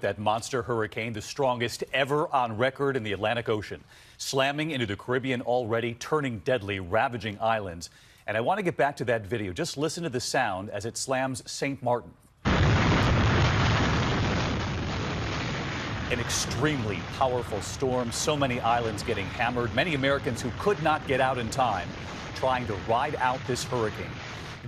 That monster hurricane, the strongest ever on record in the Atlantic Ocean, slamming into the Caribbean already, turning deadly, ravaging islands. And I want to get back to that video. Just listen to the sound as it slams St. Martin. An extremely powerful storm, so many islands getting hammered, many Americans who could not get out in time trying to ride out this hurricane.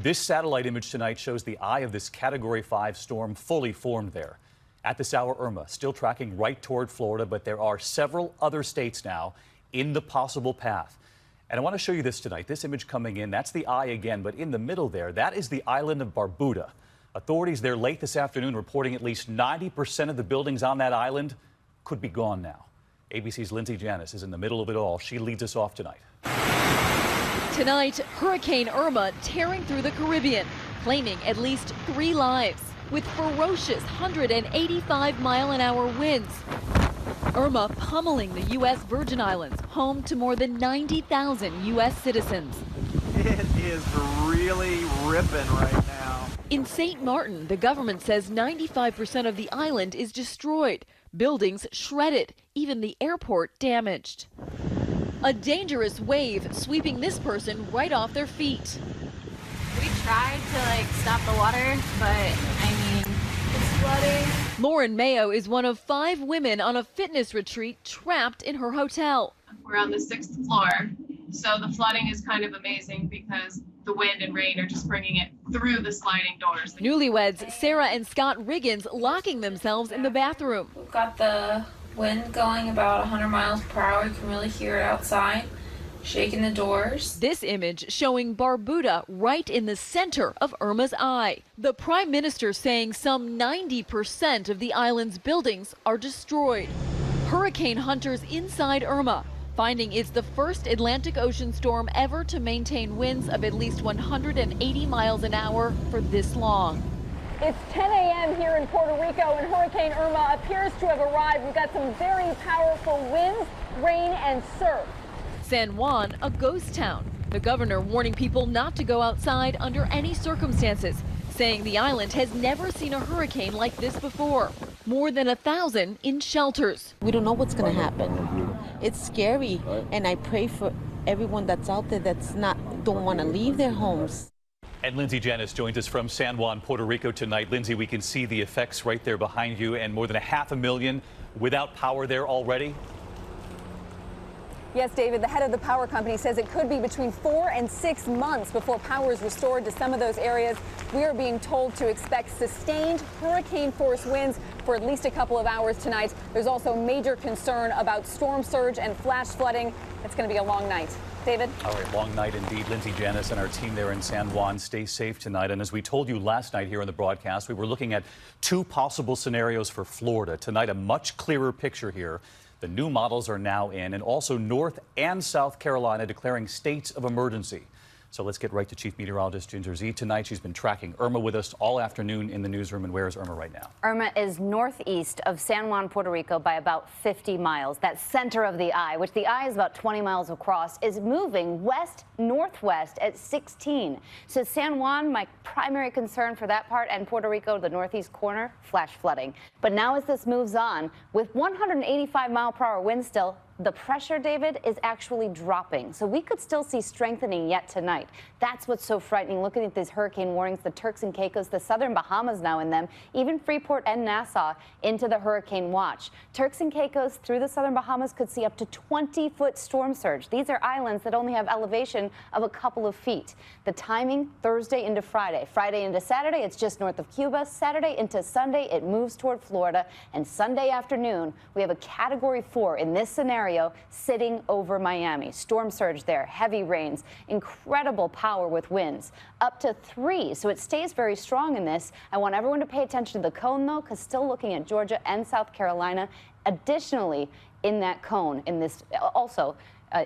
This satellite image tonight shows the eye of this Category 5 storm fully formed there. At this hour, Irma still tracking right toward Florida, but there are several other states now in the possible path. And I want to show you this tonight. This image coming in, that's the eye again, but in the middle there, that is the island of Barbuda. Authorities there late this afternoon reporting at least 90% of the buildings on that island could be gone now. ABC's Lindsay Janis is in the middle of it all. She leads us off tonight. Tonight, Hurricane Irma tearing through the Caribbean, claiming at least 3 lives with ferocious 185-mile-an-hour winds. Irma pummeling the U.S. Virgin Islands, home to more than 90,000 U.S. citizens. It is really ripping right now. In St. Martin, the government says 95% of the island is destroyed, buildings shredded, even the airport damaged. A dangerous wave sweeping this person right off their feet. We tried to stop the water, but it's flooding. Lauren Mayo is one of 5 women on a fitness retreat trapped in her hotel. We're on the 6th floor, so the flooding is kind of amazing because the wind and rain are just bringing it through the sliding doors. Newlyweds Sarah and Scott Riggins locking themselves in the bathroom. We've got the wind going about 100 miles per hour. You can really hear it outside, shaking the doors. This image showing Barbuda right in the center of Irma's eye. The Prime Minister saying some 90% of the island's buildings are destroyed. Hurricane hunters inside Irma finding it's the first Atlantic Ocean storm ever to maintain winds of at least 180 miles an hour for this long. It's 10 a.m. here in Puerto Rico, and Hurricane Irma appears to have arrived. We've got some very powerful winds, rain, and surf. San Juan, a ghost town. The governor warning people not to go outside under any circumstances, saying the island has never seen a hurricane like this before. More than 1,000 in shelters. We don't know what's going to happen. It's scary, and I pray for everyone that's out there don't want to leave their homes. And Lindsay Janis joins us from San Juan, Puerto Rico tonight. Lindsay, we can see the effects right there behind you, and more than 500,000 without power there already. Yes, David, the head of the power company says it could be between 4 and 6 months before power is restored to some of those areas. We are being told to expect sustained hurricane-force winds for at least a couple of hours tonight. There's also major concern about storm surge and flash flooding. It's going to be a long night. David? All right, long night indeed. Lindsay Janis and our team there in San Juan, stay safe tonight. And as we told you last night here on the broadcast, we were looking at 2 possible scenarios for Florida. Tonight, a much clearer picture here. The new models are now in, and also North and South Carolina declaring states of emergency. So let's get right to Chief Meteorologist Ginger Z tonight. She's been tracking Irma with us all afternoon in the newsroom. And where is Irma right now? Irma is northeast of San Juan, Puerto Rico by about 50 miles. That center of the eye, which the eye is about 20 miles across, is moving west-northwest at 16. So San Juan, my primary concern for that part, and Puerto Rico, the northeast corner, flash flooding. But now as this moves on, with 185-mile-per-hour winds still, the pressure, David, is actually dropping. So we could still see strengthening yet tonight. That's what's so frightening. Looking at these hurricane warnings, the Turks and Caicos, the southern Bahamas now in them, even Freeport and Nassau into the hurricane watch. Turks and Caicos through the southern Bahamas could see up to 20-foot storm surge. These are islands that only have elevation of a couple of feet. The timing, Thursday into Friday. Friday into Saturday, it's just north of Cuba. Saturday into Sunday, it moves toward Florida. And Sunday afternoon, we have a Category 4 in this scenario sitting over Miami. Storm surge there, heavy rains, incredible power with winds, up to 3. So it stays very strong in this. I want everyone to pay attention to the cone, though, because still looking at Georgia and South Carolina. Additionally, in that cone, in this also,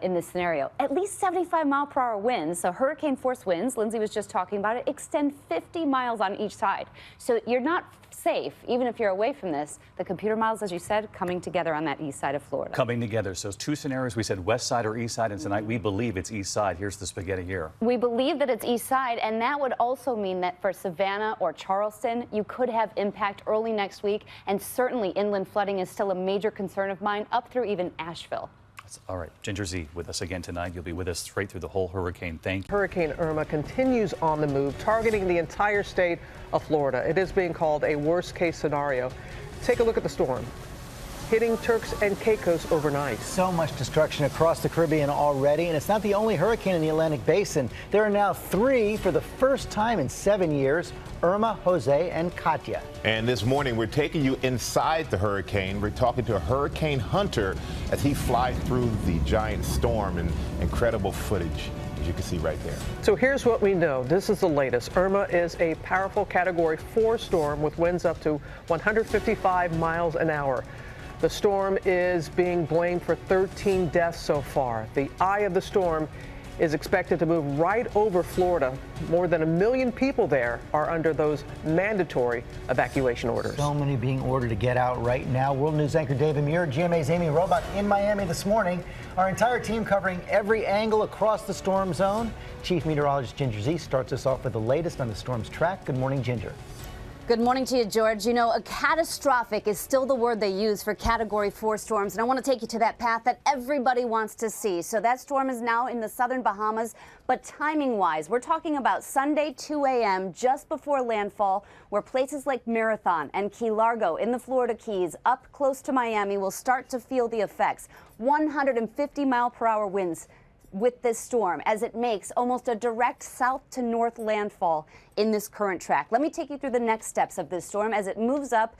in this scenario. At least 75-mile-per-hour winds, so hurricane-force winds, Lindsay was just talking about it, extend 50 miles on each side. So you're not safe, even if you're away from this. The computer models, as you said, coming together on that east side of Florida. Coming together. So 2 scenarios. We said west side or east side, and tonight we believe it's east side. Here's the spaghetti here. We believe that it's east side, and that would also mean that for Savannah or Charleston, you could have impact early next week, and certainly inland flooding is still a major concern of mine, up through even Asheville. All right, Ginger Z with us again tonight. You'll be with us straight through the whole hurricane. Thank you. Hurricane Irma continues on the move, targeting the entire state of Florida. It is being called a worst-case scenario. Take a look at the storm, hitting Turks and Caicos overnight. So much destruction across the Caribbean already, and it's not the only hurricane in the Atlantic Basin. There are now 3 for the first time in 7 years: Irma, Jose, and Katia. And this morning, we're taking you inside the hurricane. We're talking to a hurricane hunter as he flies through the giant storm, and incredible footage, as you can see right there. So here's what we know. This is the latest. Irma is a powerful Category 4 storm with winds up to 155 miles an hour. The storm is being blamed for 13 deaths so far. The eye of the storm is expected to move right over Florida. More than 1 million people there are under those mandatory evacuation orders. So many being ordered to get out right now. World News anchor Dave Amir, GMA's Amy Robach in Miami this morning. Our entire team covering every angle across the storm zone. Chief Meteorologist Ginger Z starts us off with the latest on the storm's track. Good morning, Ginger. Good morning to you, George. You know, a catastrophic is still the word they use for Category 4 storms, and I want to take you to that path that everybody wants to see. So that storm is now in the southern Bahamas, but timing-wise, we're talking about Sunday 2 a.m. just before landfall, where places like Marathon and Key Largo in the Florida Keys up close to Miami will start to feel the effects. 150-mile-per-hour winds with this storm as it makes almost a direct south to north landfall in this current track. Let me take you through the next steps of this storm as it moves up.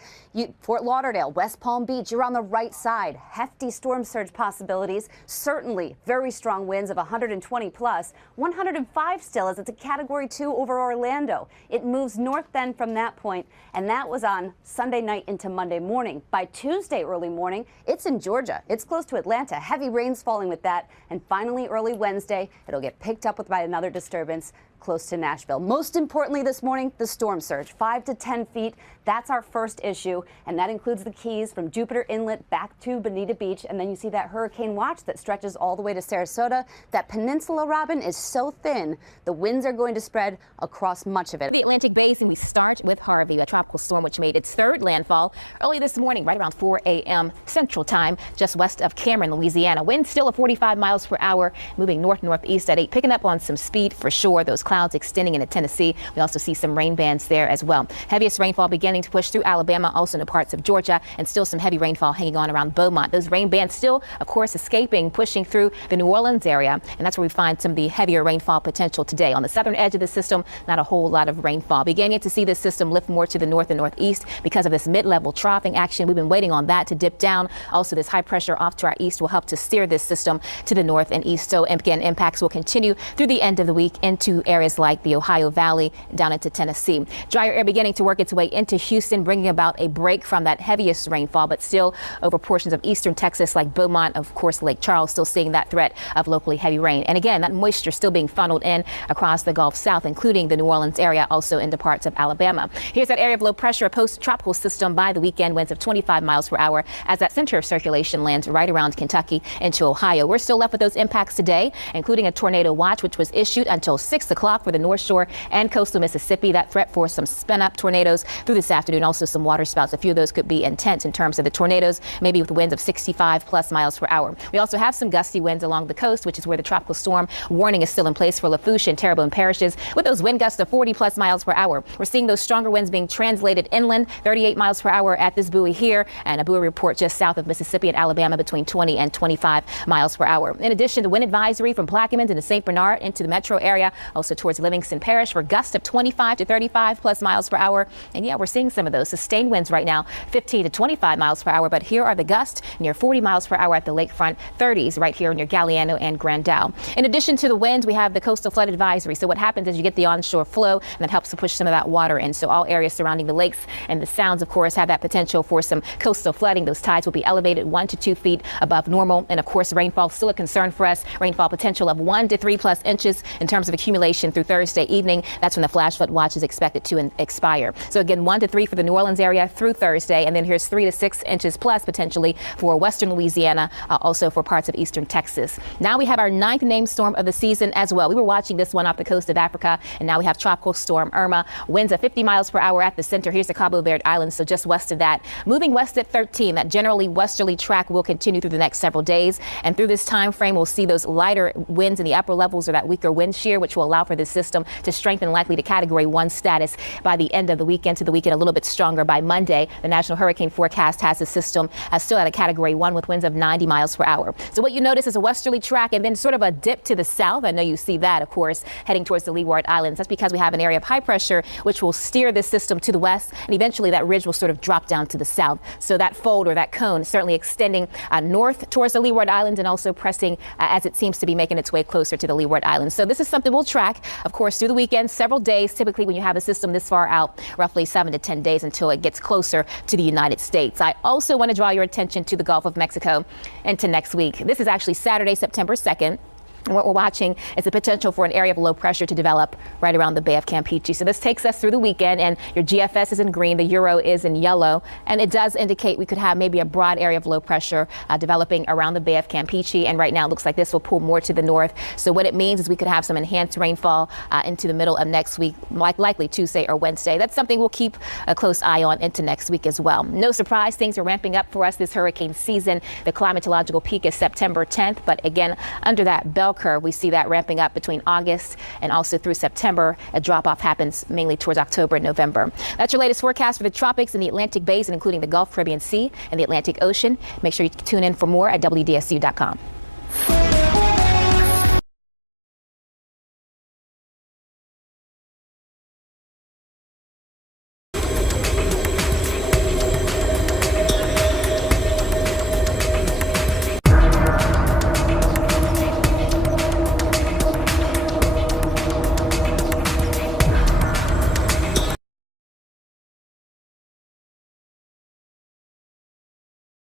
Fort Lauderdale, West Palm Beach, you're on the right side. Hefty storm surge possibilities. Certainly very strong winds of 120 plus. 105 still as it's a Category 2 over Orlando. It moves north then from that point, and that was on Sunday night into Monday morning. By Tuesday early morning, it's in Georgia. It's close to Atlanta. Heavy rains falling with that. And finally, early Wednesday, it'll get picked up with by another disturbance close to Nashville. Most importantly this morning, the storm surge, 5 to 10 feet. That's our first issue, and that includes the Keys from Jupiter Inlet back to Bonita Beach, and then you see that hurricane watch that stretches all the way to Sarasota. That peninsula, Robin, is so thin, the winds are going to spread across much of it. The Atlantic Basin, we start with Harvey, a tropical storm which made its third landfall early this morning, right around 4 a.m. Central Time, just west of Cameron, Louisiana. Winds still at 45 miles per hour, moving north-northeast at 8, picking up on some speed for sure. Those clouds extending into Tennessee. We also see some rain bands there as well. Heaviest rainfall beginning to push through Alabama, also into parts of Georgia, and still some heavy rainfall hanging on around Beaumont. Those rain bands still, of course, escaping, pushing through the New Orleans area, and that's where we find some of the heavier rainfall potential today. On the southern edge of the system, not a whole lot of rainfall. Beginning to see this system lift more to the north and northeast because of this mid-level troughing action. We've been waiting on that to dip down. Also, this high pressure off to our east will help to steer this system to the north and east. So, again, impacts will continue through the end of the week into areas like the Ohio Valley down into Tennessee. Drier air beginning to work its way into Houston, bringing about a break from that heaviest rainfall, but still over portions of eastern Texas like Beaumont, of course, Lake Charles, still seeing that threat of locally heavy rain. And again, that moisture still being funneled in across the Gulf South, including the New Orleans area, also into parts of Alabama. Here's that area of low pressure, a post-tropical system by the weekend, winds of 25 miles per hour as that center of circulation lands right around Kentucky into Ohio. We're still left with those impacts today, including a tornado watch, which was issued until 6 o'clock for the North Shore and coastal Mississippi. That threat for some spin-up tornadoes through this afternoon. Also some water spouts. A few of those could be intense in terms of the tornadoes, maybe with winds of 65 plus miles per hour. We also have some gusty winds along the coast, which is where the tropical storm warning is still in place for Lafourche and Terrebonne parishes, with those wind gusts of 40 plus miles per hour. We're seeing those stronger winds being translated inland, 38 miles per hour at this buoy here, and a buoy report just south of Mississippi and Alabama between 20 and 25 miles per hour. In addition, the wind advisory from Plaquemines into St. Bernard into the metro area, also also towards Livingston Parish for gusts of 25 to 35 plus miles per hour. And yeah, we're seeing some of those sustained winds right now, 15 to 25 miles per hour. But here are the gusts near 40 miles per hour at the lakefront, 30s right here near Galliano and Grand Dow. In addition to the winds, we have the coastal flood advisory. So what happens is you get the onshore flow, and that helps to push some of that water in. So all areas surrounding the lakes and the sounds, of course, have that potential for some coastal flooding. Those tides will be elevated 1 to 2 feet above normal. And of course, rainfall still a concern for us. Rainfall potential of 1 to 3 plus inches in terms of accumulation through Thursday evening. That's when the flash flood watch is expected to expire. So again, 1 to 3 for the New Orleans area through Thursday. And then here's 3 to 6 inches plus potentially for western Louisiana, also for parts of eastern Texas. Now we have our 9th named storm of the season as well. We were watching this one off the coast of Africa, and now we have tropical storm Irma. Winds at 50 miles per hour at the center. Here's the Cabo Verde Islands, so just west of that. Moving west at 13. That generally westerly track will continue through the next several days. And through this time frame, we'll see those lighter winds in the upper levels or that weaker wind shear, which will allow for this system to strengthen likely to Category 1 status by the end of the weekend, to the weekend a little bit stronger by Monday. The National Hurricane Forecast has the system still at a Category 1 with winds of 90 miles per hour. So what you notice is a westerly track and then sort of a dip to the south. I know you see that, of course, heading towards the Leeward Islands. That's because we have an area of high pressure which will steer this system to the west, and eventually that ridge will sort of drop down to the south. So that fold or that cone is certainly extending north towards the Leeward Islands and also pressing as it seems to be making its way closer to the Leeward Islands. So this is something we'll track, of course, through the weekend, several days. Typically when you have a system this far out, roughly 7 to 10 days until it gets closer to the United States. I also want to draw your attention to the Gulf of Mexico into next week. This is actually Saturday, September 2nd. And what we're watching is the potential for an area of low pressure to develop right around the Bay of Campeche. So this takes us through the weekend, and your GFS is in green, the Euro is in yellow, and it does indicate we could have maybe a broad area of low pressure developing around the Bay of Campeche. And right now it looks like this will pull more to the north. So what it means is we could have some enhanced rainfall into the middle of next week, likely Tuesday or Wednesday. That's something we'll keep a close eye on into next week as well. No surprise, things are ramping up for us this hurricane season. The climatological peak is September 10th, but again, under that bell curve, we see that ramping up between August and also through September. A drop-off happens mainly towards October and November. That's your latest forecast for the tropics and the Atlantic basin, including the Gulf, Caribbean Sea, and the Atlantic Ocean. Make sure you tune in for more at WDSU.com.